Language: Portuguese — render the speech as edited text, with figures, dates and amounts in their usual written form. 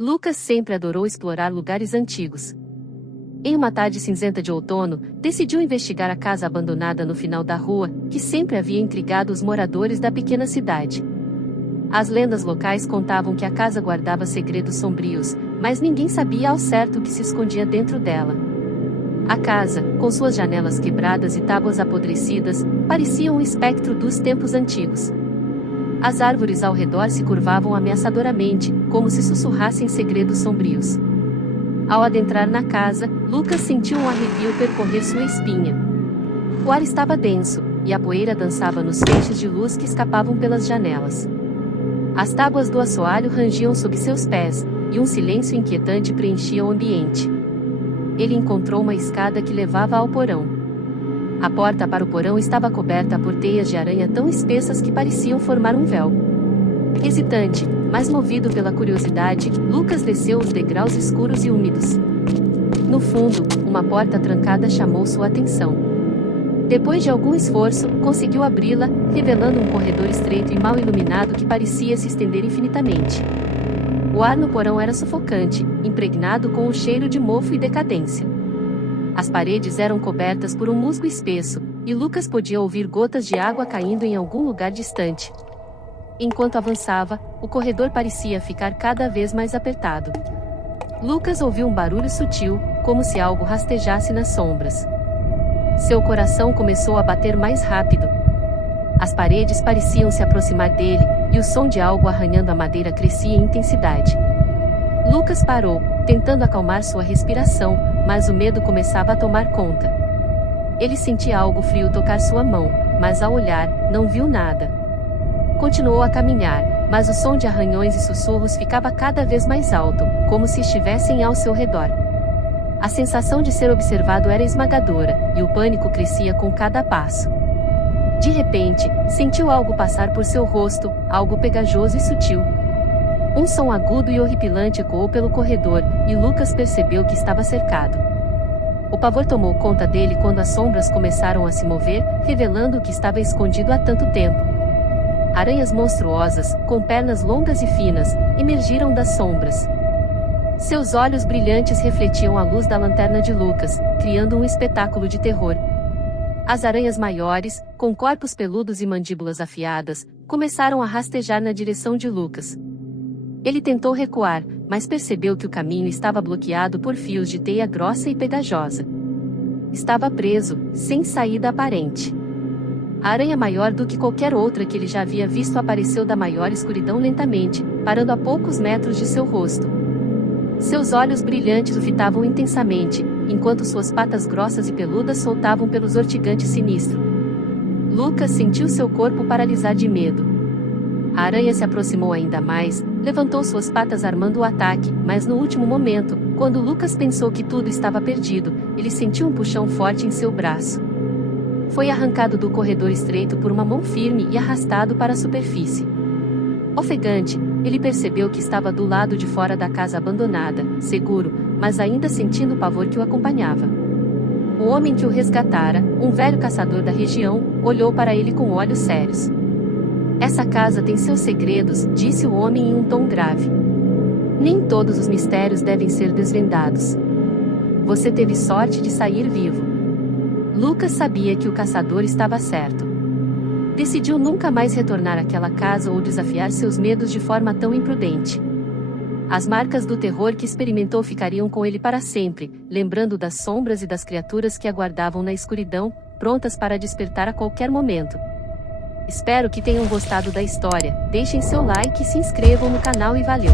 Lucas sempre adorou explorar lugares antigos. Em uma tarde cinzenta de outono, decidiu investigar a casa abandonada no final da rua, que sempre havia intrigado os moradores da pequena cidade. As lendas locais contavam que a casa guardava segredos sombrios, mas ninguém sabia ao certo o que se escondia dentro dela. A casa, com suas janelas quebradas e tábuas apodrecidas, parecia um espectro dos tempos antigos. As árvores ao redor se curvavam ameaçadoramente, como se sussurrassem segredos sombrios. Ao adentrar na casa, Lucas sentiu um arrepio percorrer sua espinha. O ar estava denso, e a poeira dançava nos feixes de luz que escapavam pelas janelas. As tábuas do assoalho rangiam sob seus pés, e um silêncio inquietante preenchia o ambiente. Ele encontrou uma escada que levava ao porão. A porta para o porão estava coberta por teias de aranha tão espessas que pareciam formar um véu. Hesitante, mas movido pela curiosidade, Lucas desceu os degraus escuros e úmidos. No fundo, uma porta trancada chamou sua atenção. Depois de algum esforço, conseguiu abri-la, revelando um corredor estreito e mal iluminado que parecia se estender infinitamente. O ar no porão era sufocante, impregnado com o cheiro de mofo e decadência. As paredes eram cobertas por um musgo espesso, e Lucas podia ouvir gotas de água caindo em algum lugar distante. Enquanto avançava, o corredor parecia ficar cada vez mais apertado. Lucas ouviu um barulho sutil, como se algo rastejasse nas sombras. Seu coração começou a bater mais rápido. As paredes pareciam se aproximar dele, e o som de algo arranhando a madeira crescia em intensidade. Lucas parou, tentando acalmar sua respiração, mas o medo começava a tomar conta. Ele sentia algo frio tocar sua mão, mas ao olhar, não viu nada. Continuou a caminhar, mas o som de arranhões e sussurros ficava cada vez mais alto, como se estivessem ao seu redor. A sensação de ser observado era esmagadora, e o pânico crescia com cada passo. De repente, sentiu algo passar por seu rosto, algo pegajoso e sutil. Um som agudo e horripilante ecoou pelo corredor, e Lucas percebeu que estava cercado. O pavor tomou conta dele quando as sombras começaram a se mover, revelando o que estava escondido há tanto tempo. Aranhas monstruosas, com pernas longas e finas, emergiram das sombras. Seus olhos brilhantes refletiam a luz da lanterna de Lucas, criando um espetáculo de terror. As aranhas maiores, com corpos peludos e mandíbulas afiadas, começaram a rastejar na direção de Lucas. Ele tentou recuar, mas percebeu que o caminho estava bloqueado por fios de teia grossa e pegajosa. Estava preso, sem saída aparente. A aranha maior do que qualquer outra que ele já havia visto apareceu da maior escuridão lentamente, parando a poucos metros de seu rosto. Seus olhos brilhantes o fitavam intensamente, enquanto suas patas grossas e peludas soltavam pelos ortigantes sinistro. Lucas sentiu seu corpo paralisar de medo. A aranha se aproximou ainda mais, levantou suas patas armando o ataque, mas no último momento, quando Lucas pensou que tudo estava perdido, ele sentiu um puxão forte em seu braço. Foi arrancado do corredor estreito por uma mão firme e arrastado para a superfície. Ofegante, ele percebeu que estava do lado de fora da casa abandonada, seguro, mas ainda sentindo o pavor que o acompanhava. O homem que o resgatara, um velho caçador da região, olhou para ele com olhos sérios. "Essa casa tem seus segredos", disse o homem em um tom grave. "Nem todos os mistérios devem ser desvendados. Você teve sorte de sair vivo." Lucas sabia que o caçador estava certo. Decidiu nunca mais retornar àquela casa ou desafiar seus medos de forma tão imprudente. As marcas do terror que experimentou ficariam com ele para sempre, lembrando das sombras e das criaturas que aguardavam na escuridão, prontas para despertar a qualquer momento. Espero que tenham gostado da história, deixem seu like e se inscrevam no canal e valeu!